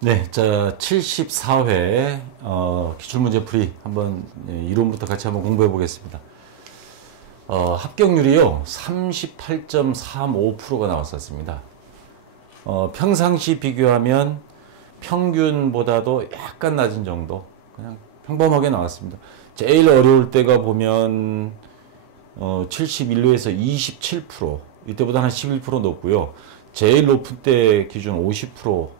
네, 자, 74회, 기출문제풀이 한번, 이론부터 같이 한번 공부해 보겠습니다. 합격률이요, 38.35%가 나왔었습니다. 평상시 비교하면 평균보다도 약간 낮은 정도, 그냥 평범하게 나왔습니다. 제일 어려울 때가 보면, 71로에서 27%, 이때보다 한 11% 높고요. 제일 높은 때 기준 50%,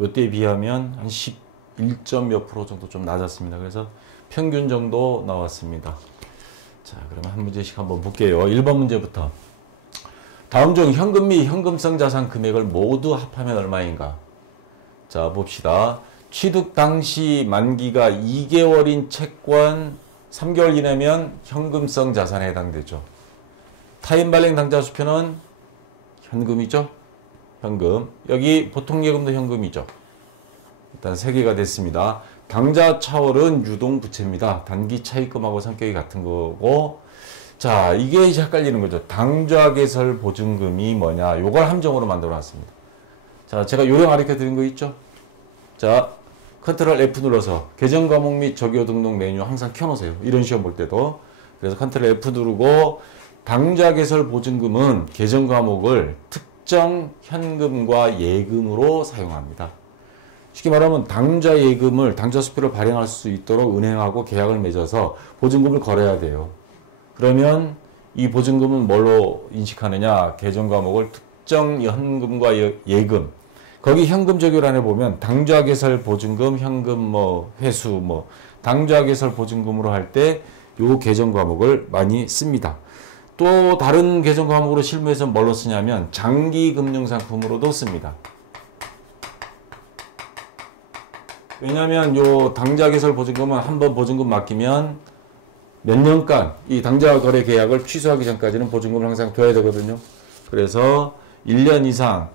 요때에 비하면 한 11점 몇 프로 정도 좀 낮았습니다. 그래서 평균 정도 나왔습니다. 자, 그러면 한 문제씩 한번 볼게요. 1번 문제부터. 다음 중 현금 및 현금성 자산 금액을 모두 합하면 얼마인가? 자, 봅시다. 취득 당시 만기가 2개월인 채권 3개월 이내면 현금성 자산에 해당되죠. 타인 발행 당좌 수표는 현금이죠. 현금. 여기 보통예금도 현금이죠. 일단 3개가 됐습니다. 당좌 차월은 유동부채입니다. 단기 차입금하고 성격이 같은 거고. 자, 이게 이제 헷갈리는 거죠. 당좌 개설 보증금이 뭐냐. 요걸 함정으로 만들어 놨습니다. 자, 제가 요령 가르쳐 드린 거 있죠? 자, 컨트롤 F 눌러서 계정 과목 및 적요 등록 메뉴 항상 켜놓으세요. 이런 시험 볼 때도. 그래서 컨트롤 F 누르고 당좌 개설 보증금은 계정 과목을 특정 현금과 예금으로 사용합니다. 쉽게 말하면 당좌 예금을 당좌 수표를 발행할 수 있도록 은행하고 계약을 맺어서 보증금을 걸어야 돼요. 그러면 이 보증금은 뭘로 인식하느냐? 계정 과목을 특정 현금과 예금. 거기 현금 적요란에 보면 당좌 개설 보증금, 현금 회수 당좌 개설 보증금으로 할 때 요 계정 과목을 많이 씁니다. 또 다른 계정 과목으로 실무에서 뭘로 쓰냐면 장기 금융 상품으로도 씁니다. 왜냐하면 요 당좌 개설 보증금은 한번 보증금 맡기면 몇 년간 이 당좌 거래 계약을 취소하기 전까지는 보증금을 항상 둬야 되거든요. 그래서 1년 이상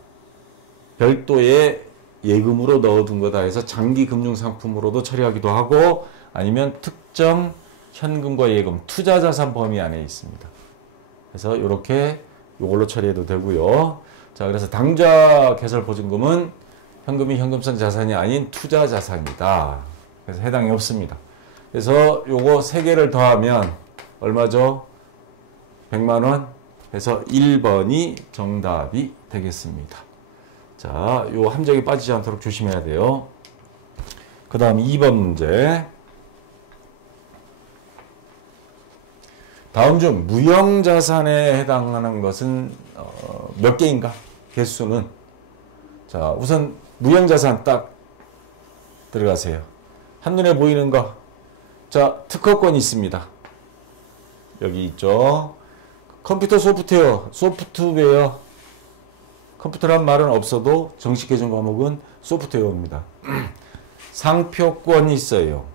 별도의 예금으로 넣어둔 거다 해서 장기 금융 상품으로도 처리하기도 하고 아니면 특정 현금과 예금, 투자 자산 범위 안에 있습니다. 그래서 이렇게 이걸로 처리해도 되고요. 자, 그래서 당좌 개설 보증금은 현금이 현금성 자산이 아닌 투자 자산이다. 그래서 해당이 없습니다. 그래서 요거 3개를 더하면 얼마죠? 100만 원. 그래서 1번이 정답이 되겠습니다. 자, 요 함정에 빠지지 않도록 조심해야 돼요. 그 다음 2번 문제. 다음 중 무형자산에 해당하는 것은 몇 개인가? 개수는. 자, 우선 무형자산 딱 들어가세요. 한눈에 보이는 거. 자, 특허권이 있습니다. 여기 있죠. 컴퓨터 소프트웨어. 컴퓨터란 말은 없어도 정식 계정 과목은 소프트웨어입니다. 상표권이 있어요.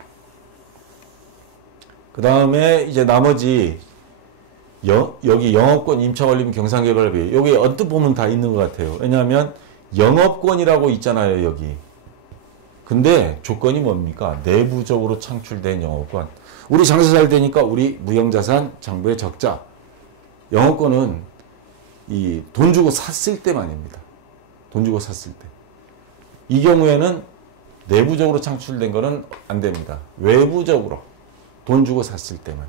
그 다음에 이제 나머지 여기 영업권, 임차관리비, 경상개발비 여기 언뜻 보면 다 있는 것 같아요. 왜냐하면 영업권이라고 있잖아요, 여기. 근데 조건이 뭡니까? 내부적으로 창출된 영업권. 우리 장사 잘 되니까 우리 무형자산 장부에 적자. 영업권은 이 돈 주고 샀을 때만입니다. 돈 주고 샀을 때. 이 경우에는 내부적으로 창출된 거는 안 됩니다. 외부적으로 돈 주고 샀을 때만.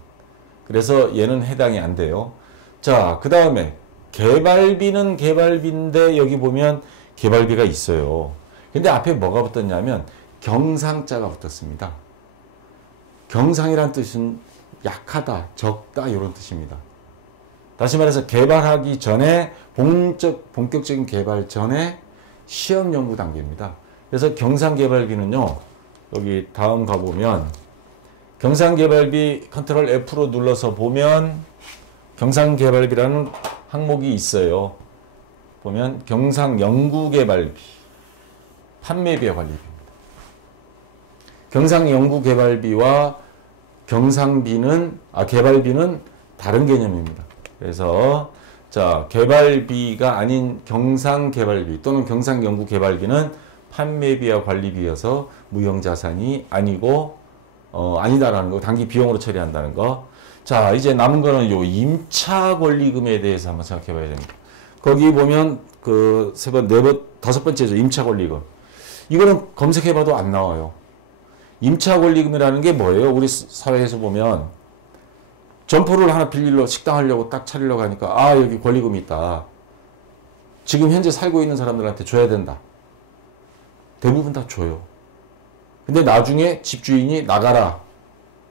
그래서 얘는 해당이 안 돼요. 자, 그 다음에 개발비는 개발비인데 여기 보면 개발비가 있어요. 근데 앞에 뭐가 붙었냐면 경상자가 붙었습니다. 경상이란 뜻은 약하다, 적다 이런 뜻입니다. 다시 말해서 개발하기 전에 본격적인 개발 전에 시험 연구 단계입니다. 그래서 경상개발비는요. 여기 다음 가보면 경상개발비 컨트롤 F로 눌러서 보면 경상개발비라는 항목이 있어요. 보면 경상연구개발비, 판매비와 관리비입니다. 경상연구개발비와 개발비는 다른 개념입니다. 그래서 자, 개발비가 아닌 경상개발비 또는 경상연구개발비는 판매비와 관리비여서 무형자산이 아니고 아니다라는 거, 단기 비용으로 처리한다는 거. 자, 이제 남은 거는 요 임차권리금에 대해서 한번 생각해 봐야 됩니다. 거기 보면 그 3번, 4번, 5번째죠. 임차권리금. 이거는 검색해봐도 안 나와요. 임차 권리금이라는 게 뭐예요? 우리 사회에서 보면 점포를 하나 빌리러 식당 하려고 딱 차리려고 하니까 아 여기 권리금이 있다. 지금 현재 살고 있는 사람들한테 줘야 된다. 대부분 다 줘요. 근데 나중에 집주인이 나가라.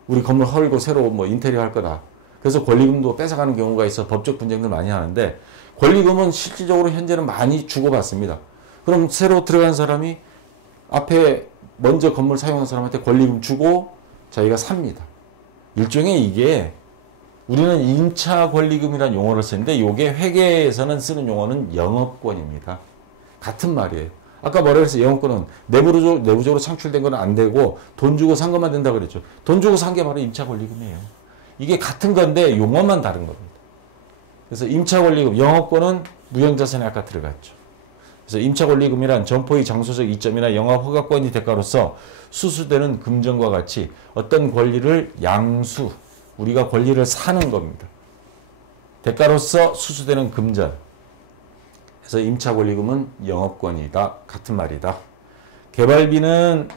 우리 건물 헐고 새로 뭐 인테리어 할 거다. 그래서 권리금도 뺏어가는 경우가 있어 법적 분쟁들 많이 하는데 권리금은 실질적으로 현재는 많이 주고받습니다. 그럼 새로 들어간 사람이 앞에 먼저 건물 사용한 사람한테 권리금 주고 자기가 삽니다. 일종의 이게 우리는 임차 권리금이라는 용어를 쓰는데 이게 회계에서는 쓰는 용어는 영업권입니다. 같은 말이에요. 아까 뭐라 그랬어요? 영업권은 내부적으로 창출된 건 안 되고 돈 주고 산 것만 된다고 그랬죠. 돈 주고 산 게 바로 임차 권리금이에요. 이게 같은 건데 용어만 다른 겁니다. 그래서 임차 권리금, 영업권은 무형자산에 아까 들어갔죠. 그래서 임차 권리금이란 점포의 장소적 이점이나 영업 허가권이 대가로서 수수되는 금전과 같이 어떤 권리를 양수, 우리가 권리를 사는 겁니다. 대가로서 수수되는 금전. 그래서 임차 권리금은 영업권이다. 같은 말이다. 개발비는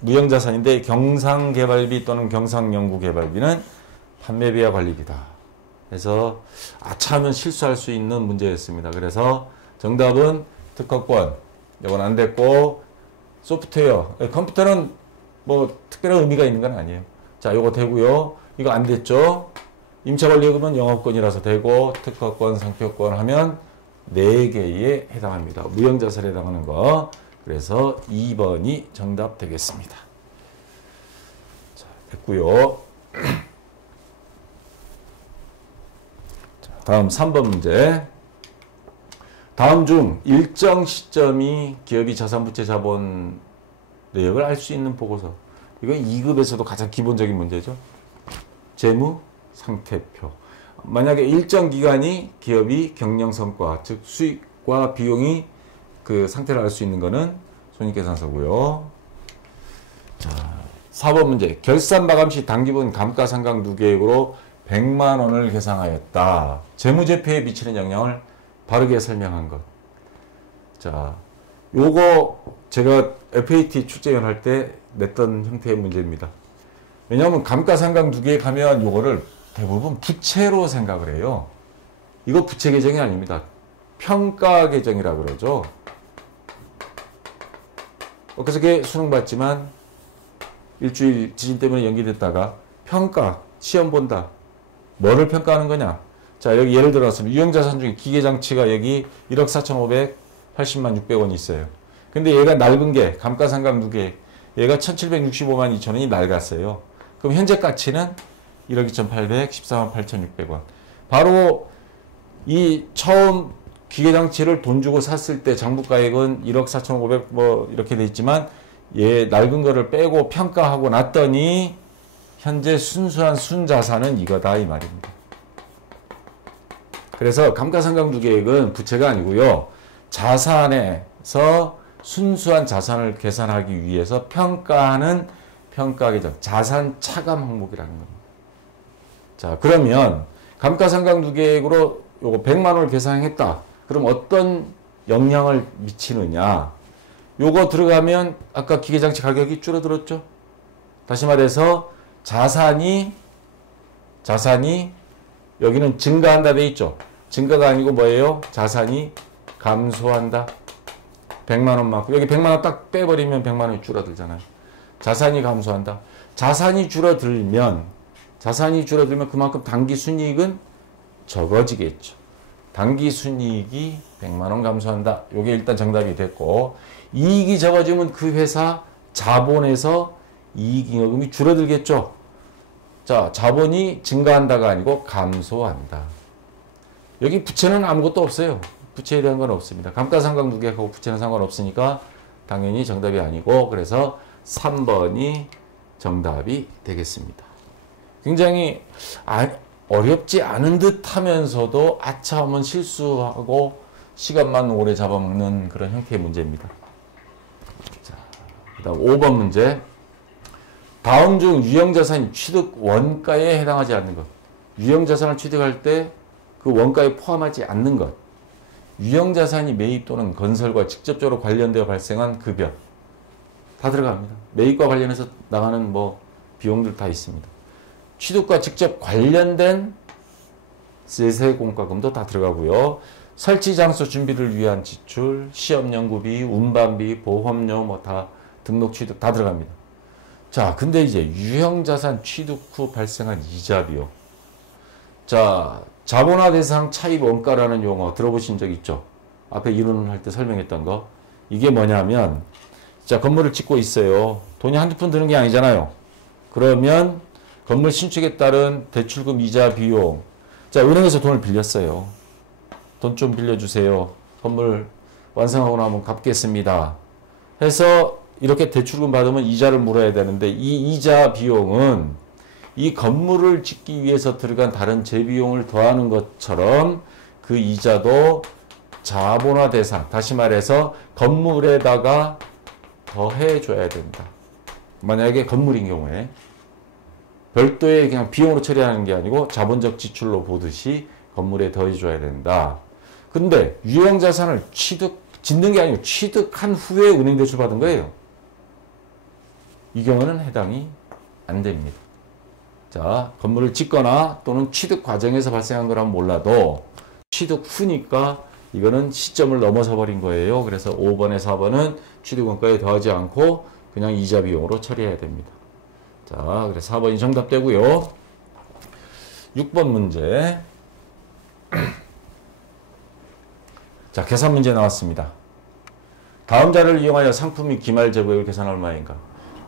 무형자산인데 경상개발비 또는 경상연구개발비는 판매비와 관리비다. 그래서 아차하면 실수할 수 있는 문제였습니다. 그래서 정답은 특허권. 이건 안 됐고 소프트웨어. 컴퓨터는 뭐 특별한 의미가 있는 건 아니에요. 자, 요거 되고요. 이거 안 됐죠. 임차 권리금은 영업권이라서 되고 특허권, 상표권 하면 4개에 해당합니다. 무형자산에 해당하는 거. 그래서 2번이 정답 되겠습니다. 자, 됐고요. 자, 다음 3번 문제. 다음 중 일정 시점이 기업이 자산부채 자본 내역을 알 수 있는 보고서. 이건 2급에서도 가장 기본적인 문제죠. 재무 상태표. 만약에 일정 기간이 기업이 경영 성과, 즉 수익과 비용이 그 상태를 알 수 있는 거는 손익계산서고요. 자, 4번 문제. 결산 마감 시 당기분 감가상각 누계액으로 100만 원을 계상하였다. 재무제표에 미치는 영향을 바르게 설명한 것. 자, 요거 제가 FAT 출제위원 할 때 냈던 형태의 문제입니다. 왜냐하면 감가상각 누계액 하면 요거를 대부분 부채로 생각을 해요. 이거 부채 계정이 아닙니다. 평가 계정이라고 그러죠. 엊그저께 수능 봤지만 일주일 지진 때문에 연기됐다가 평가, 시험 본다. 뭐를 평가하는 거냐? 자, 여기 예를 들어서 유형자산 중에 기계장치가 여기 1억 4,580만 600원이 있어요. 근데 얘가 낡은 게 감가상각 누계 얘가 1,765만 2천원이 낡았어요. 그럼 현재 가치는 1억 2,814만 8,600원. 바로 이 처음 기계장치를 돈 주고 샀을 때 장부가액은 1억 4,500 뭐 이렇게 돼 있지만 얘 낡은 거를 빼고 평가하고 났더니 현재 순수한 순자산은 이거다 이 말입니다. 그래서 감가상각 누계액은 부채가 아니고요. 자산에서 순수한 자산을 계산하기 위해서 평가하는 평가계정, 자산 차감 항목이라는 겁니다. 자, 그러면 감가상각 누계액으로 요거 100만 원을 계산했다. 그럼 어떤 영향을 미치느냐? 요거 들어가면 아까 기계장치 가격이 줄어들었죠? 다시 말해서 자산이 여기는 증가한다 돼 있죠? 증가가 아니고 뭐예요? 자산이 감소한다. 100만 원만큼. 여기 100만 원 딱 빼버리면 100만 원이 줄어들잖아요. 자산이 감소한다. 자산이 줄어들면 그만큼 당기순이익은 적어지겠죠. 당기순이익이 100만 원 감소한다. 이게 일단 정답이 됐고 이익이 적어지면 그 회사 자본에서 이익잉여금이 줄어들겠죠. 자, 자본이 증가한다가 아니고 감소한다. 여기 부채는 아무것도 없어요. 부채에 대한 건 없습니다. 감가상각 누계하고 부채는 상관없으니까 당연히 정답이 아니고 그래서 3번이 정답이 되겠습니다. 굉장히 어렵지 않은 듯 하면서도 아차하면 실수하고 시간만 오래 잡아먹는 그런 형태의 문제입니다. 자, 그다음 5번 문제. 다음 중 유형자산이 취득 원가에 해당하지 않는 것. 유형자산을 취득할 때 그 원가에 포함하지 않는 것. 유형자산이 매입 또는 건설과 직접적으로 관련되어 발생한 급여. 다 들어갑니다. 매입과 관련해서 나가는 뭐 비용들 다 있습니다. 취득과 직접 관련된 세세 공과금도 다 들어가고요. 설치 장소 준비를 위한 지출, 시험 연구비, 운반비, 보험료 뭐 다 등록 취득 다 들어갑니다. 자, 근데 이제 유형자산 취득 후 발생한 이자 비용. 자, 자본화 대상 차입 원가라는 용어 들어보신 적 있죠? 앞에 이론할 때 설명했던 거. 이게 뭐냐면, 자, 건물을 짓고 있어요. 돈이 한두 푼 드는 게 아니잖아요. 그러면 건물 신축에 따른 대출금 이자 비용. 자, 은행에서 돈을 빌렸어요. 돈 좀 빌려주세요. 건물 완성하고 나면 갚겠습니다. 해서 이렇게 대출금 받으면 이자를 물어야 되는데 이 이자 비용은 이 건물을 짓기 위해서 들어간 다른 재비용을 더하는 것처럼 그 이자도 자본화 대상, 다시 말해서 건물에다가 더해줘야 된다. 만약에 건물인 경우에 별도의 그냥 비용으로 처리하는 게 아니고 자본적 지출로 보듯이 건물에 더해줘야 된다. 근데 유형자산을 짓는 게 아니고 취득한 후에 은행 대출 받은 거예요. 이 경우는 해당이 안 됩니다. 자, 건물을 짓거나 또는 취득 과정에서 발생한 거라면 몰라도 취득 후니까 이거는 시점을 넘어서 버린 거예요. 그래서 5번에 4번은 취득원가에 더하지 않고 그냥 이자 비용으로 처리해야 됩니다. 자, 그래서 4번이 정답되고요. 6번 문제. 자, 계산 문제 나왔습니다. 다음 자료를 이용하여 상품 및 기말 재고액을 계산할 얼마인가?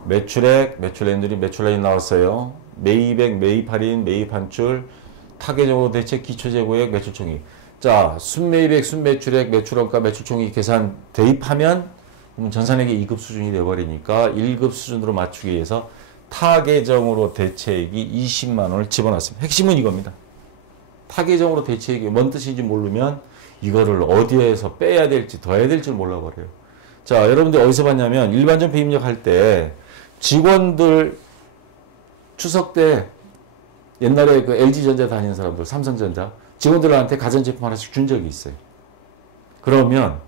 매출액, 매출액들이 매출라인 나왔어요. 매입액, 매입 할인, 매입 환출, 타겟적으로 대책, 기초재고액, 매출총액. 자, 순매입액, 순매출액, 매출원가, 매출총액 계산 대입하면 그럼 전산액의 2급 수준이 되어버리니까 1급 수준으로 맞추기 위해서 타계정으로 대체액이 20만 원을 집어넣습니다. 핵심은 이겁니다. 타계정으로 대체액이 뭔 뜻인지 모르면 이거를 어디에서 빼야 될지 더해야 될지 몰라버려요. 자, 여러분들 어디서 봤냐면 일반전폐 입력할 때 직원들 추석 때 옛날에 그 LG전자 다니는 사람들, 삼성전자 직원들한테 가전제품 하나씩 준 적이 있어요. 그러면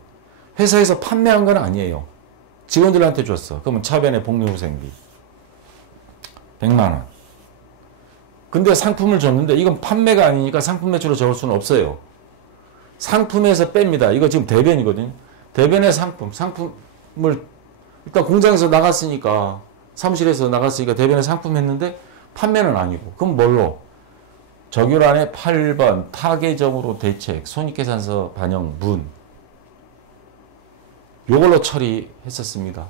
회사에서 판매한 건 아니에요. 직원들한테 줬어. 그러면 차변에 복리후생비 100만 원. 근데 상품을 줬는데 이건 판매가 아니니까 상품 매출로 적을 수는 없어요. 상품에서 뺍니다. 이거 지금 대변이거든요. 대변의 상품을 일단 공장에서 나갔으니까 사무실에서 나갔으니까 대변의 상품 했는데 판매는 아니고 그럼 뭘로? 적율안에 8번 타계정으로 대책 손익계산서 반영 문 요걸로 처리했었습니다.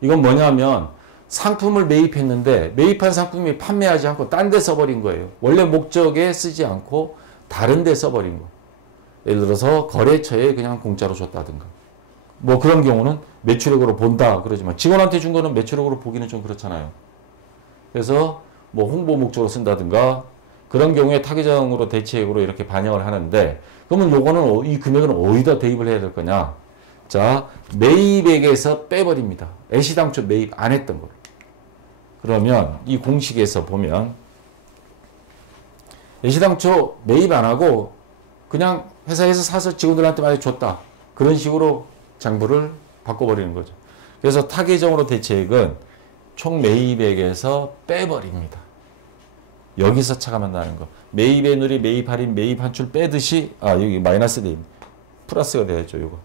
이건 뭐냐면 상품을 매입했는데 매입한 상품이 판매하지 않고 딴 데 써버린 거예요. 원래 목적에 쓰지 않고 다른 데 써버린 거. 예를 들어서 거래처에 그냥 공짜로 줬다든가 뭐 그런 경우는 매출액으로 본다 그러지만 직원한테 준 거는 매출액으로 보기는 좀 그렇잖아요. 그래서 뭐 홍보 목적으로 쓴다든가 그런 경우에 타계정으로 대체액으로 이렇게 반영을 하는데 그러면 요거는 이 금액은 어디다 대입을 해야 될 거냐? 자, 매입액에서 빼버립니다. 애시당초 매입 안 했던 거. 그러면 이 공식에서 보면 애시당초 매입 안 하고 그냥 회사에서 사서 직원들한테 많이 줬다. 그런 식으로 장부를 바꿔버리는 거죠. 그래서 타계정으로 대체액은 총 매입액에서 빼버립니다. 여기서 차가 만나는 거. 매입의 누리, 매입 할인, 매입 환출 빼듯이 여기 마이너스 돼 있네. 플러스가 돼야죠. 이거.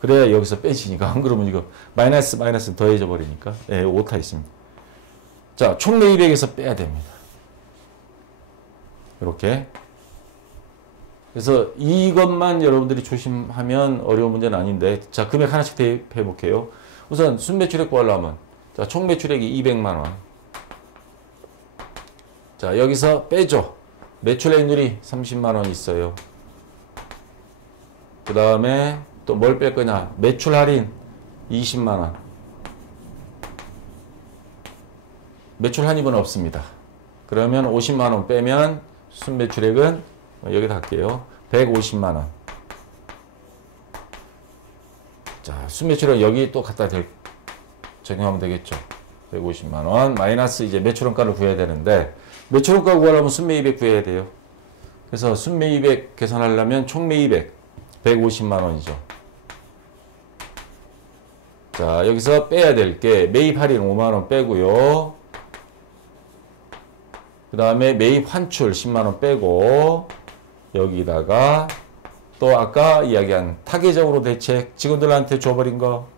그래야 여기서 빼지니까. 안 그러면 이거 마이너스 더해져 버리니까. 예, 오타 있습니다. 자, 총 매입액에서 빼야 됩니다. 이렇게. 그래서 이것만 여러분들이 조심하면 어려운 문제는 아닌데 자, 금액 하나씩 대입해 볼게요. 우선 순매출액 구하려면 자, 총 매출액이 200만 원. 자, 여기서 빼죠. 매출액률이 30만 원 있어요. 그 다음에 또 뭘 뺄 거냐? 매출 할인 20만 원. 매출 할인은 없습니다. 그러면 50만 원 빼면 순매출액은 여기다 할게요. 150만 원. 자, 순매출액 여기 또 갖다 적용하면 되겠죠. 150만 원 마이너스 이제 매출원가를 구해야 되는데 매출원가 구하려면 순매입액 구해야 돼요. 그래서 순매입액 계산하려면 총매입액 150만 원이죠. 자, 여기서 빼야 될 게 매입 할인 5만 원 빼고요. 그 다음에 매입 환출 10만 원 빼고 여기다가 또 아까 이야기한 타겟적으로 대책 직원들한테 줘버린 거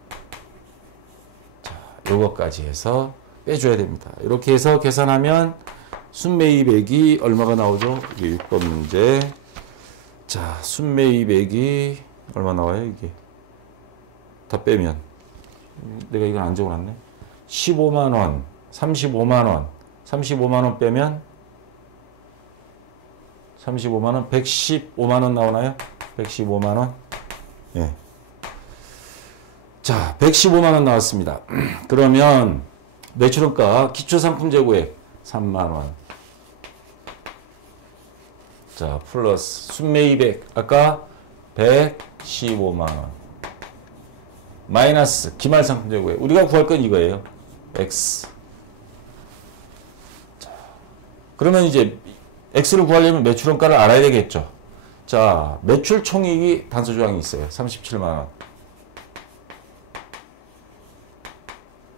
자, 요거까지 해서 빼줘야 됩니다. 이렇게 해서 계산하면 순매입액이 얼마가 나오죠? 이게 6번 문제. 자, 순매입액이 얼마 나와요? 이게 다 빼면 내가 이건 안 적어놨네. 15만 원, 35만 원, 35만 원 빼면 35만 원, 115만 원 나오나요? 115만 원. 예. 자, 115만 원 나왔습니다. 그러면 매출원가 기초상품 재고액 3만 원. 자, 플러스 순매입액 아까 115만 원. 마이너스 기말상품 재고액. 우리가 구할 건 이거예요. X. 자, 그러면 이제 X를 구하려면 매출원가를 알아야 되겠죠. 자, 매출 총익이 단서조항이 있어요. 37만 원.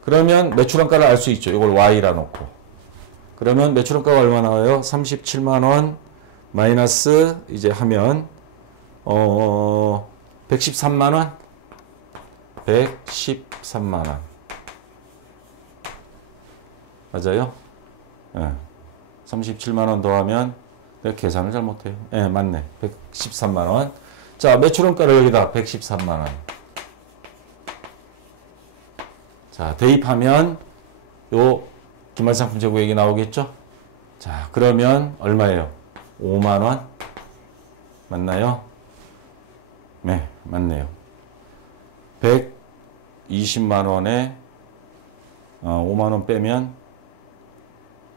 그러면 매출원가를 알 수 있죠. 이걸 Y라 놓고. 그러면 매출원가가 얼마 나와요? 37만 원 마이너스 이제 하면 113만 원. 113만 원. 맞아요? 예. 37만 원 더하면 내가 계산을 잘못해요. 예, 맞네. 113만 원. 자, 매출원가를 여기다 113만 원. 자, 대입하면 요 기말상품 재고액이 나오겠죠? 자, 그러면 얼마예요? 5만 원. 맞나요? 네, 맞네요. 120만 원에 5만 원 빼면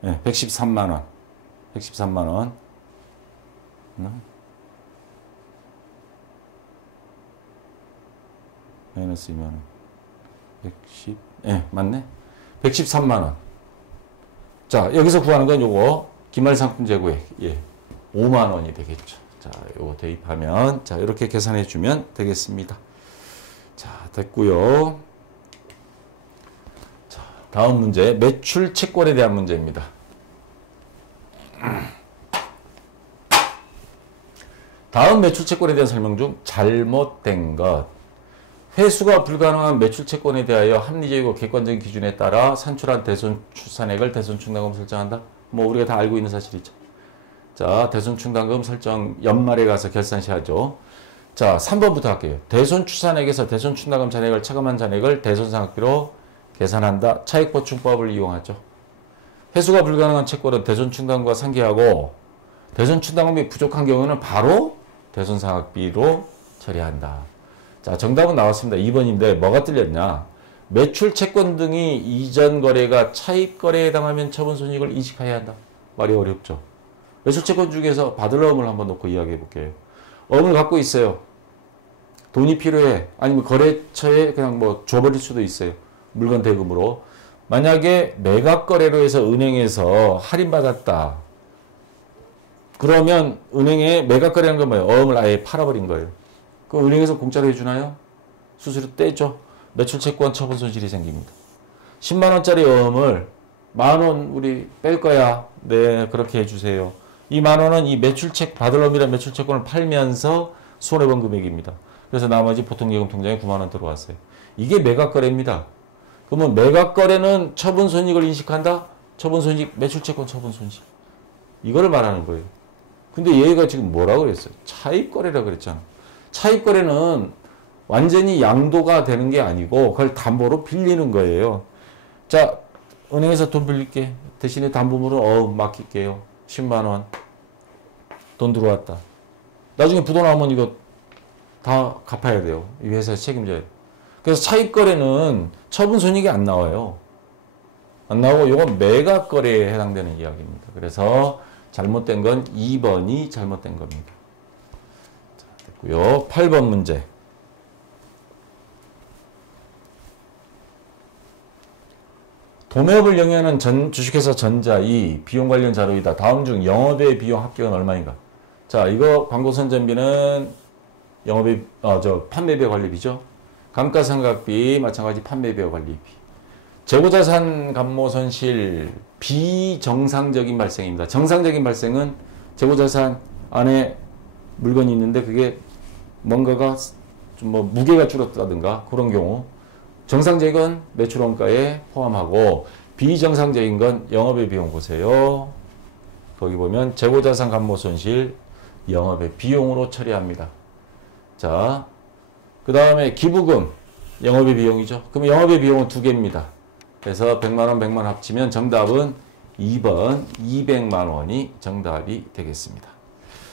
네, 113만 원. 113만 원. 마이너스 2만 원. 110. 예, 맞네. 113만 원. 자, 여기서 구하는 건 요거 기말상품 재고액. 예. 5만 원이 되겠죠. 자, 요거 대입하면 자, 이렇게 계산해 주면 되겠습니다. 자, 됐고요. 자, 다음 문제 매출 채권에 대한 문제입니다. 다음 매출 채권에 대한 설명 중 잘못된 것. 회수가 불가능한 매출 채권에 대하여 합리적이고 객관적인 기준에 따라 산출한 대손출산액을 대손충당금 설정한다. 뭐 우리가 다 알고 있는 사실이죠. 자, 대손충당금 설정 연말에 가서 결산 시 하죠. 자, 3번부터 할게요. 대손출산액에서 대손충당금 잔액을 차감한 잔액을 대손상각비로 계산한다. 차익보충법을 이용하죠. 회수가 불가능한 채권은 대손충당금과 상계하고 대손충당금이 부족한 경우는 바로 대손상각비로 처리한다. 자, 정답은 나왔습니다. 2번인데 뭐가 틀렸냐? 매출 채권 등이 이전 거래가 차입 거래에 해당하면 처분 손익을 인식해야 한다. 말이 어렵죠. 매출 채권 중에서 받을 어음을 한번 놓고 이야기해 볼게요. 어음을 갖고 있어요. 돈이 필요해. 아니면 거래처에 그냥 뭐 줘버릴 수도 있어요. 물건 대금으로. 만약에 매각 거래로 해서 은행에서 할인받았다. 그러면 은행에 매각 거래하는 건 뭐예요? 어음을 아예 팔아버린 거예요. 그럼 은행에서 공짜로 해주나요? 수수료 떼죠. 매출 채권 처분 손실이 생깁니다. 10만 원짜리 어음을 10,000원 우리 뺄 거야. 네, 그렇게 해주세요. 이 10,000원은 이 매출채 받을 어음이란 매출채권을 팔면서 손해본 금액입니다. 그래서 나머지 보통예금 통장에 9만 원 들어왔어요. 이게 매각 거래입니다. 그러면 매각 거래는 처분 손익을 인식한다. 처분 손익, 매출채권 처분 손실. 이거를 말하는 거예요. 근데 얘가 지금 뭐라고 그랬어요? 차입 거래라고 그랬잖아. 차입 거래는 완전히 양도가 되는 게 아니고 그걸 담보로 빌리는 거예요. 자, 은행에서 돈 빌릴게. 대신에 담보물은 맡길게요. 10만 원. 돈 들어왔다. 나중에 부도 나오면 이거 다 갚아야 돼요. 이 회사에서 책임져야 돼요. 그래서 차입 거래는 처분 손익이 안 나와요. 안 나오고 이건 매각 거래에 해당되는 이야기입니다. 그래서 잘못된 건 2번이 잘못된 겁니다. 자, 됐고요. 8번 문제. 도매업을 영위하는 주식회사 전자 이 비용 관련 자료이다. 다음 중 영업외 비용 합격은 얼마인가? 자, 이거 광고 선전비는 판매비 관리비죠. 감가상각비 마찬가지 판매비와 관리비. 재고자산 감모손실 비정상적인 발생입니다. 정상적인 발생은 재고자산 안에 물건이 있는데 그게 뭔가가 좀 뭐 무게가 줄었다든가 그런 경우. 정상적인 건 매출원가에 포함하고 비정상적인 건 영업의 비용 보세요. 거기 보면 재고자산 감모손실 영업의 비용으로 처리합니다. 자, 그 다음에 기부금 영업의 비용이죠. 그럼 영업의 비용은 두 개입니다. 그래서 100만원 100만원 합치면 정답은 2번 200만원이 정답이 되겠습니다.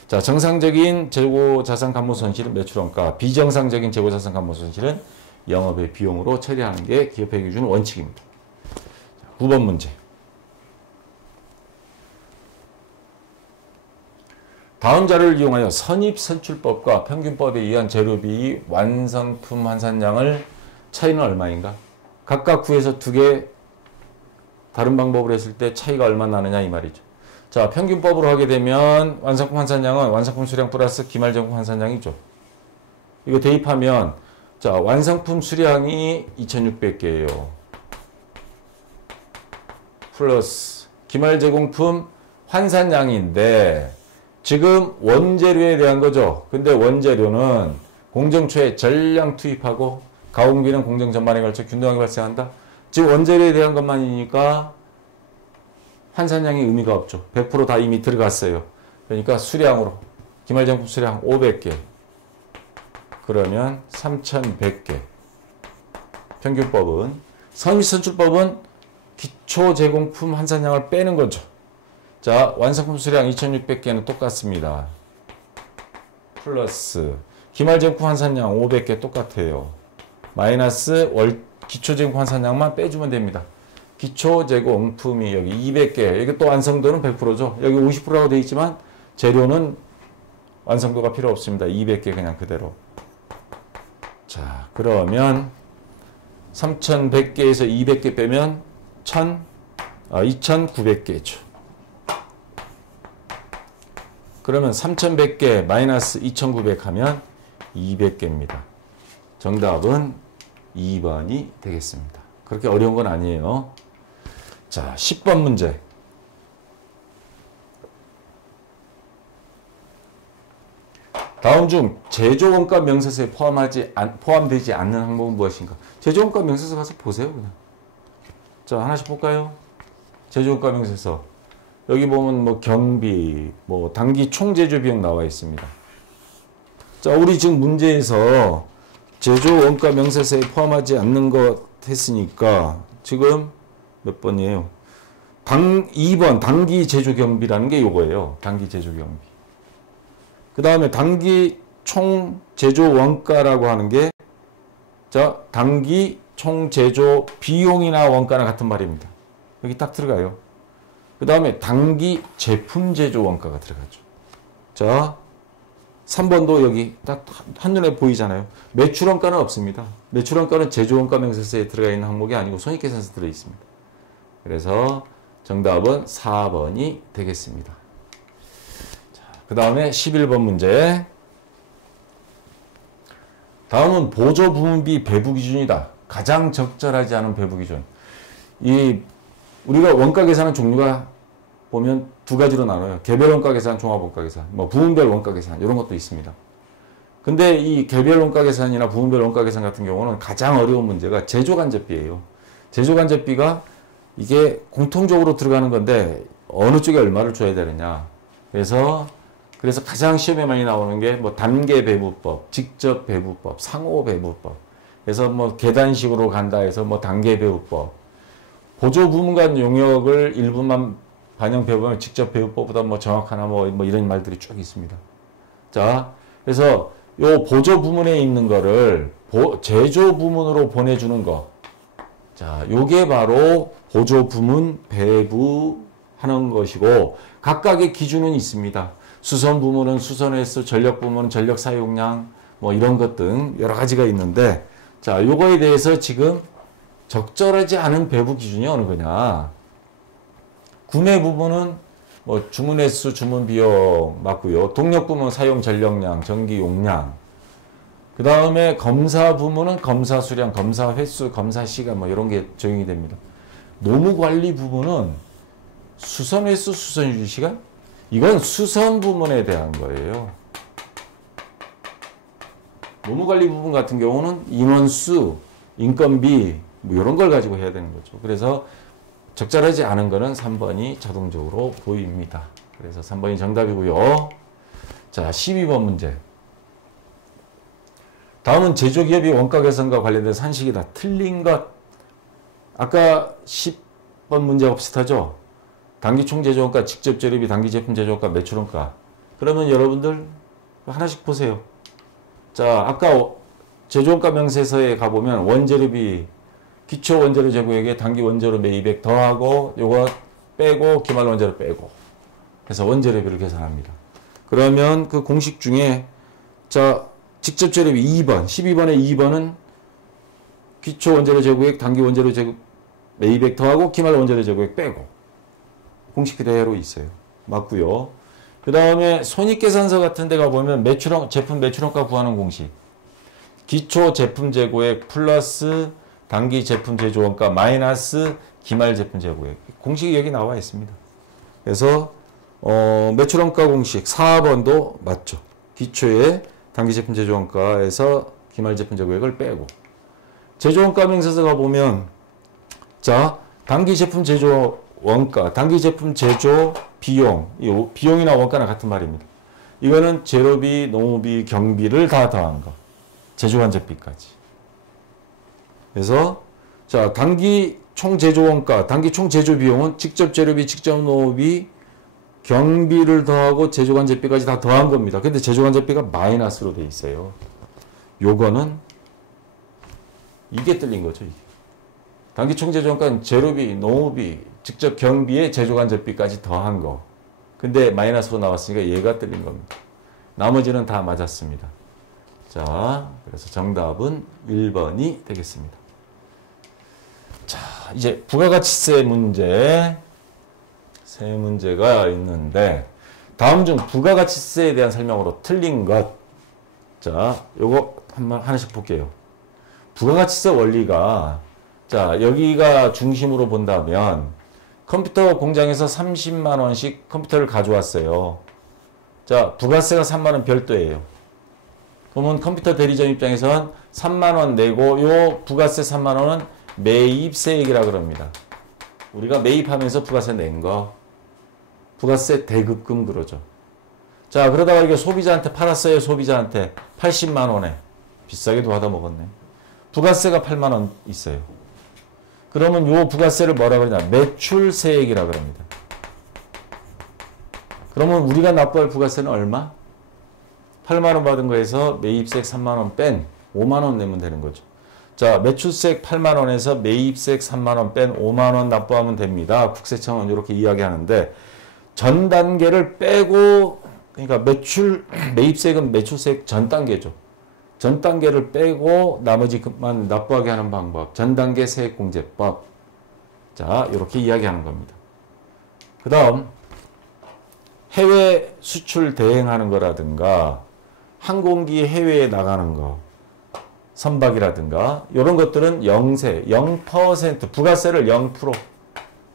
자, 정상적인 재고자산 감모손실은 매출원가, 비정상적인 재고자산 감모손실은 영업의 비용으로 처리하는 게 기업회계 기준 원칙입니다. 9번 문제. 다음 자료를 이용하여 선입선출법과 평균법에 의한 재료비 완성품 환산량을 차이는 얼마인가? 각각 구해서 두 개 다른 방법으로 했을 때 차이가 얼마 나느냐 이 말이죠. 자, 평균법으로 하게 되면 완성품 환산량은 완성품 수량 플러스 기말정품 환산량이죠. 이거 대입하면 자, 완성품 수량이 2600개예요. 플러스 기말제공품 환산량인데 지금 원재료에 대한 거죠. 근데 원재료는 공정초에 전량 투입하고 가공비는 공정 전반에 걸쳐 균등하게 발생한다. 지금 원재료에 대한 것만이니까 환산량이 의미가 없죠. 100% 다 이미 들어갔어요. 그러니까 수량으로 기말정품 수량 500개 그러면 3100개. 평균법은 선입선출법은 기초제공품 환산량을 빼는 거죠. 자, 완성품 수량 2600개는 똑같습니다. 플러스 기말제공품 환산량 500개 똑같아요. 마이너스 기초제공품 환산량만 빼주면 됩니다. 기초제공품이 여기 200개. 이게 또 완성도는 100%죠. 여기 50%라고 되어 있지만 재료는 완성도가 필요 없습니다. 200개 그냥 그대로. 자, 그러면 3100개에서 200개 빼면 2900개죠. 그러면 3100개 마이너스 2900 하면 200개입니다. 정답은 2번이 되겠습니다. 그렇게 어려운 건 아니에요. 자, 10번 문제. 다음 중 제조원가 명세서에 포함되지 않는 항목은 무엇인가? 제조원가 명세서 가서 보세요, 그냥. 자, 하나씩 볼까요? 제조원가 명세서. 여기 보면 뭐 경비, 뭐 단기 총제조 비용 나와 있습니다. 자, 우리 지금 문제에서 제조원가 명세서에 포함하지 않는 것 했으니까 지금 몇 번이에요? 2번 단기 제조 경비라는 게 요거예요. 단기 제조 경비. 그 다음에 단기 총 제조 원가라고 하는 게 자, 단기 총 제조 비용이나 원가나 같은 말입니다. 여기 딱 들어가요. 그 다음에 단기 제품 제조 원가가 들어가죠. 자, 3번도 여기 딱 한눈에 보이잖아요. 매출원가는 없습니다. 매출원가는 제조원가 명세서에 들어가 있는 항목이 아니고 손익계산서에 들어 있습니다. 그래서 정답은 4번이 되겠습니다. 그 다음에 11번 문제. 다음은 보조부문비 배부기준이다. 가장 적절하지 않은 배부기준. 우리가 원가 계산은 종류가 보면 두 가지로 나눠요. 개별 원가 계산, 종합 원가 계산, 뭐 부문별 원가 계산 이런 것도 있습니다. 근데 이 개별 원가 계산이나 부문별 원가 계산 같은 경우는 가장 어려운 문제가 제조간접비예요. 제조간접비가 이게 공통적으로 들어가는 건데 어느 쪽에 얼마를 줘야 되느냐. 그래서 가장 시험에 많이 나오는 게 뭐 단계 배부법, 직접 배부법, 상호 배부법. 그래서 뭐 계단식으로 간다 해서 뭐 단계 배부법. 보조 부문 간 용역을 일부만 반영 배부하면 직접 배부법보다 뭐 정확하나 뭐 이런 말들이 쭉 있습니다. 자, 그래서 요 보조 부문에 있는 거를 제조 부문으로 보내주는 거. 자, 요게 바로 보조 부문 배부하는 것이고 각각의 기준은 있습니다. 수선 부문은 수선 횟수, 전력 부문은 전력 사용량, 뭐 이런 것 등 여러 가지가 있는데, 자, 요거에 대해서 지금 적절하지 않은 배부 기준이 어느 거냐. 구매 부분은 뭐 주문 횟수, 주문 비용 맞고요. 동력 부문 사용 전력량, 전기 용량. 그 다음에 검사 부문은 검사 수량, 검사 횟수, 검사 시간 뭐 이런 게 적용이 됩니다. 노무관리 부문은 수선 횟수, 수선 유지 시간? 이건 수선 부문에 대한 거예요. 노무관리 부분 같은 경우는 인원수, 인건비 뭐 이런 걸 가지고 해야 되는 거죠. 그래서 적절하지 않은 거는 3번이 자동적으로 보입니다. 그래서 3번이 정답이고요. 자, 12번 문제. 다음은 제조기업이 원가 개선과 관련된 산식이다. 틀린 것. 아까 10번 문제와 비슷하죠? 단기 총제조원가, 직접 재료비, 단기 제품 제조원가, 매출원가. 그러면 여러분들 하나씩 보세요. 자, 아까 제조원가 명세서에 가보면 원재료비, 기초 원재료 재고액에 단기 원재료 매입액 더하고 요거 빼고 기말 원재료 빼고 해서 원재료비를 계산합니다. 그러면 그 공식 중에 자, 직접 재료비 2번, 12번의 2번은 기초 원재료 재고액, 단기 원재료 재고 매입액 더하고 기말 원재료 재고액 빼고 공식 그대로 있어요. 맞고요. 그 다음에 손익계산서 같은 데 가보면 제품 매출원가 구하는 공식. 기초 제품 재고액 플러스 단기 제품 제조원가 마이너스 기말 제품 재고액. 공식이 여기 나와 있습니다. 그래서 매출원가 공식 4번도 맞죠. 기초에 단기 제품 제조원가에서 기말 제품 재고액을 빼고 제조원가 명세서 가보면 자, 단기 제품 제조 원가, 단기 제품 제조 비용, 비용이나 원가나 같은 말입니다. 이거는 재료비, 농업비, 경비를 다 더한 거. 제조관제비까지. 그래서 자, 단기 총 제조 원가, 단기 총 제조 비용은 직접 재료비, 직접 농업비, 경비를 더하고 제조관제비까지 다 더한 겁니다. 근데 제조관제비가 마이너스로 돼 있어요. 요거는 이게 틀린 거죠. 이게. 단기 총 제조 원가는 재료비, 농업비, 직접 경비에 제조관제비까지 더한 거. 근데 마이너스로 나왔으니까 얘가 틀린 겁니다. 나머지는 다 맞았습니다. 자, 그래서 정답은 1번이 되겠습니다. 자, 이제 부가가치세 문제 세 문제가 있는데 다음 중 부가가치세에 대한 설명으로 틀린 것. 자, 요거 하나씩 볼게요. 부가가치세 원리가 자, 여기가 중심으로 본다면 컴퓨터 공장에서 30만 원씩 컴퓨터를 가져왔어요. 자, 부가세가 3만 원 별도예요. 그러면 컴퓨터 대리점 입장에선 3만 원 내고 요 부가세 3만 원은 매입세액이라 그럽니다. 우리가 매입하면서 부가세 낸 거. 부가세 대급금 그러죠. 자, 그러다가 이게 소비자한테 팔았어요. 소비자한테 80만 원에. 비싸게도 받아먹었네. 부가세가 8만 원 있어요. 그러면 요 부가세를 뭐라 그러냐? 매출세액이라 그럽니다. 그러면 우리가 납부할 부가세는 얼마? 8만 원 받은 거에서 매입세액 3만 원 뺀 5만 원 내면 되는 거죠. 자, 매출세액 8만 원에서 매입세액 3만 원 뺀 5만 원 납부하면 됩니다. 국세청은 이렇게 이야기하는데 전 단계를 빼고 그러니까 매입세액은 매출세액 전 단계죠. 전 단계를 빼고 나머지만 납부하게 하는 방법. 전 단계 세액공제법. 자, 이렇게 이야기하는 겁니다. 그 다음 해외 수출 대행하는 거라든가 항공기 해외에 나가는 거 선박이라든가 이런 것들은 0% 부가세를 0%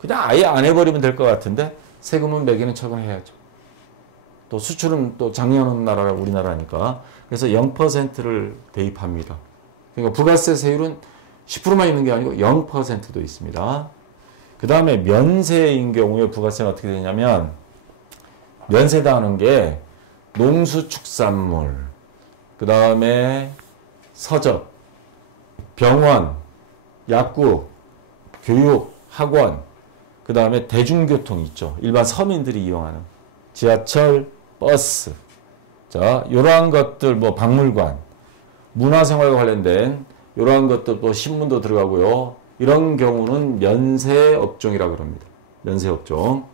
그냥 아예 안 해버리면 될 것 같은데 세금은 매기는 척은 해야죠. 또 수출은 또 장려하는 나라가 우리나라니까 그래서 0%를 대입합니다. 그러니까 부가세 세율은 10%만 있는 게 아니고 0%도 있습니다. 그 다음에 면세인 경우에 부가세는 어떻게 되냐면 면세당하는 게 농수축산물, 그 다음에 서적, 병원, 약국, 교육, 학원, 그 다음에 대중교통 있죠. 일반 서민들이 이용하는 지하철, 버스. 자, 이러한 것들, 뭐 박물관, 문화생활과 관련된 이러한 것들, 또 신문도 들어가고요. 이런 경우는 면세업종이라고 합니다. 면세업종.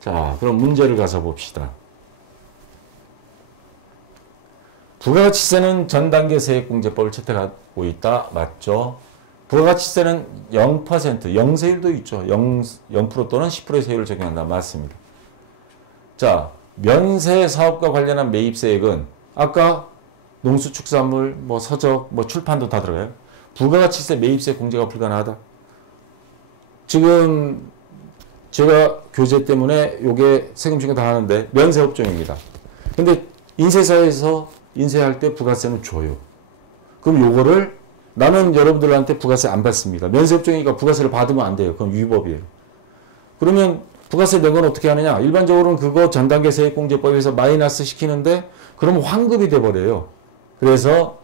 자, 그럼 문제를 가서 봅시다. 부가가치세는 전단계 세액공제법을 채택하고 있다. 맞죠? 부가가치세는 0%, 영세율도 있죠. 0% 또는 10%의 세율을 적용한다. 맞습니다. 자, 면세 사업과 관련한 매입세액은 아까 농수축산물, 뭐 서적, 뭐 출판도 다 들어가요. 부가가치세 매입세 공제가 불가능하다. 지금 제가 교재 때문에 요게 세금 신고 다 하는데 면세업종입니다. 근데 인쇄사에서 인쇄할 때 부가세는 줘요. 그럼 요거를 나는 여러분들한테 부가세 안 받습니다. 면세업종이니까 부가세를 받으면 안 돼요. 그건 위법이에요. 그러면 부가세 낸 건 어떻게 하느냐? 일반적으로는 그거 전단계 세액공제법에서 마이너스 시키는데 그러면 환급이 돼버려요. 그래서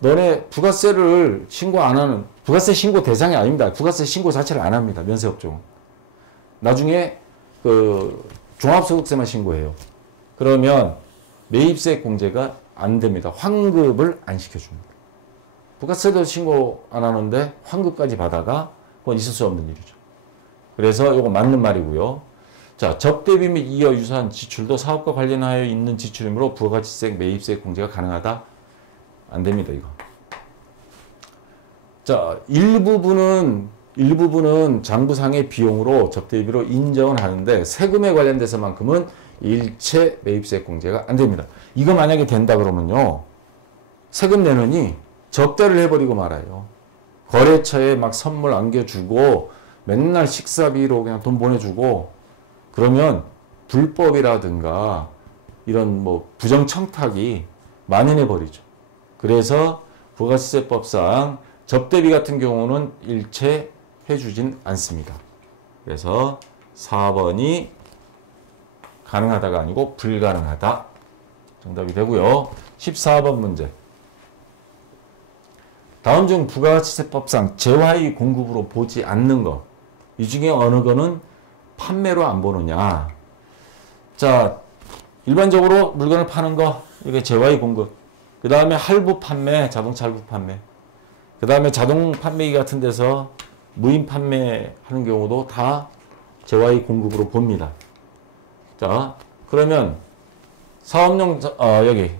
너네 부가세를 신고 안 하는, 부가세 신고 대상이 아닙니다. 부가세 신고 자체를 안 합니다. 면세업종은. 나중에 그 종합소득세만 신고해요. 그러면 매입세 공제가 안 됩니다. 환급을 안 시켜줍니다. 부가세도 신고 안 하는데 환급까지 받아가 그건 있을 수 없는 일이죠. 그래서 이거 맞는 말이고요. 자, 접대비 및 이어 유사한 지출도 사업과 관련하여 있는 지출이므로 부가가치세 매입세 공제가 가능하다? 안 됩니다, 이거. 자, 일부분은 장부상의 비용으로 접대비로 인정을 하는데 세금에 관련돼서만큼은 일체 매입세 공제가 안 됩니다. 이거 만약에 된다 그러면요. 세금 내느니 접대를 해버리고 말아요. 거래처에 막 선물 안겨주고 맨날 식사비로 그냥 돈 보내주고 그러면 불법이라든가 이런 뭐 부정청탁이 만연해버리죠. 그래서 부가세법상 접대비 같은 경우는 일체 해주진 않습니다. 그래서 4번이 가능하다가 아니고 불가능하다. 정답이 되고요. 14번 문제. 다음 중 부가가치세법상 재화의 공급으로 보지 않는 것. 이 중에 어느 거는 판매로 안 보느냐. 자, 일반적으로 물건을 파는 거, 이게 재화의 공급. 그 다음에 할부 판매, 자동차 할부 판매. 그 다음에 자동 판매기 같은 데서 무인 판매하는 경우도 다 재화의 공급으로 봅니다. 자, 그러면 사업용, 여기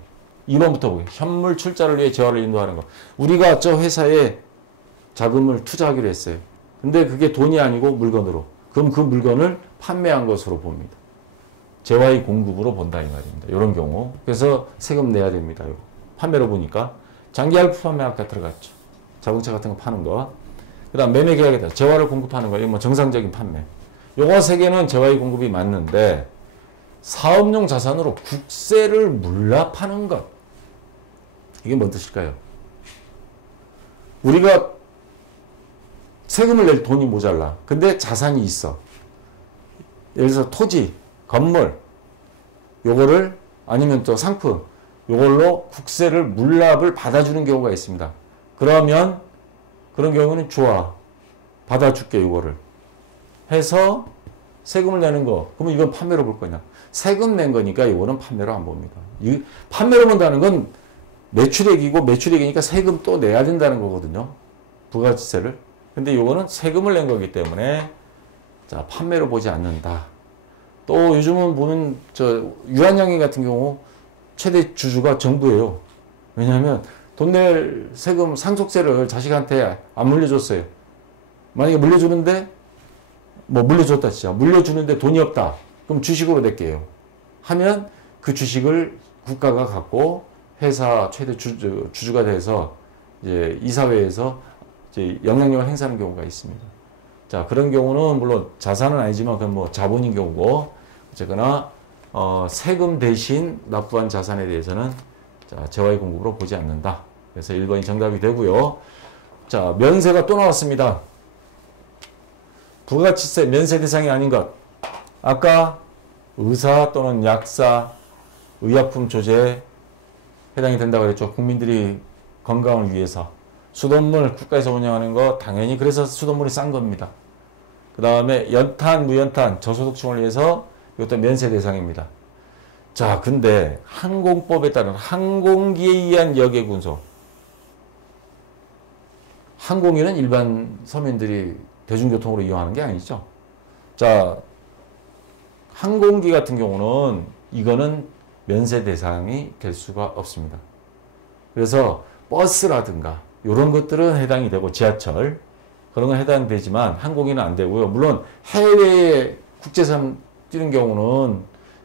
2번부터 보게. 현물 출자를 위해 재화를 인도하는 거. 우리가 저 회사에 자금을 투자하기로 했어요. 근데 그게 돈이 아니고 물건으로. 그럼 그 물건을 판매한 것으로 봅니다. 재화의 공급으로 본다 이 말입니다. 이런 경우. 그래서 세금 내야 됩니다. 이거. 판매로 보니까. 장기할부 판매 아까 들어갔죠. 자동차 같은 거 파는 거. 그 다음 매매 계약에다 재화를 공급하는 거. 이거 뭐 정상적인 판매. 요거 세 개는 재화의 공급이 맞는데 사업용 자산으로 국세를 물납하는 것. 이게 뭔 뜻일까요? 우리가 세금을 낼 돈이 모자라. 근데 자산이 있어. 예를 들어서 토지, 건물, 요거를 아니면 또 상품, 요걸로 국세를 물납을 받아주는 경우가 있습니다. 그러면 그런 경우는 좋아. 받아줄게 요거를. 해서 세금을 내는 거. 그러면 이건 판매로 볼 거냐. 세금 낸 거니까 이거는 판매로 안 봅니다. 이 판매로 본다는 건 매출액이고 매출액이니까 세금 또 내야 된다는 거거든요. 부가가치세를. 근데 이거는 세금을 낸 거기 때문에 자, 판매로 보지 않는다. 또 요즘은 보는 저 유한양행 같은 경우 최대 주주가 정부예요. 왜냐하면 돈 낼 세금 상속세를 자식한테 안 물려줬어요. 만약에 물려주는데 뭐 물려줬다 진짜 물려주는데 돈이 없다. 그럼 주식으로 낼게요. 하면 그 주식을 국가가 갖고 회사 최대 주주가 돼서 이제 이사회에서 이제 영향력을 행사하는 경우가 있습니다. 자, 그런 경우는 물론 자산은 아니지만 그건 뭐 자본인 경우고 어쨌거나 세금 대신 납부한 자산에 대해서는 자, 재화의 공급으로 보지 않는다. 그래서 1번이 정답이 되고요. 자, 면세가 또 나왔습니다. 부가가치세 면세 대상이 아닌 것. 아까 의사 또는 약사, 의약품 조제에 해당이 된다고 그랬죠. 국민들이 건강을 위해서. 수돗물 국가에서 운영하는 거 당연히 그래서 수돗물이 싼 겁니다. 그 다음에 연탄, 무연탄, 저소득층을 위해서 이것도 면세 대상입니다. 자, 근데 항공법에 따른 항공기에 의한 역외군소. 항공기는 일반 서민들이 대중교통으로 이용하는 게 아니죠. 자, 항공기 같은 경우는 이거는 면세 대상이 될 수가 없습니다. 그래서 버스라든가 이런 것들은 해당이 되고 지하철 그런 건 해당되지만 항공기는 안 되고요. 물론 해외에 국제선 뛰는 경우는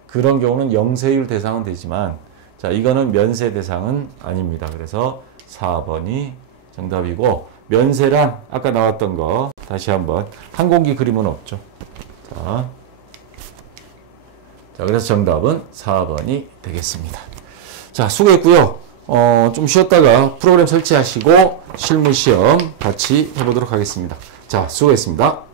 그런 경우는 영세율 대상은 되지만 자, 이거는 면세 대상은 아닙니다. 그래서 4번이 정답이고, 면세란 아까 나왔던 거 다시 한번 항공기 그림은 없죠. 자, 그래서 정답은 4번이 되겠습니다. 자, 수고했고요. 좀 쉬었다가 프로그램 설치하시고 실무 시험 같이 해보도록 하겠습니다. 자, 수고했습니다.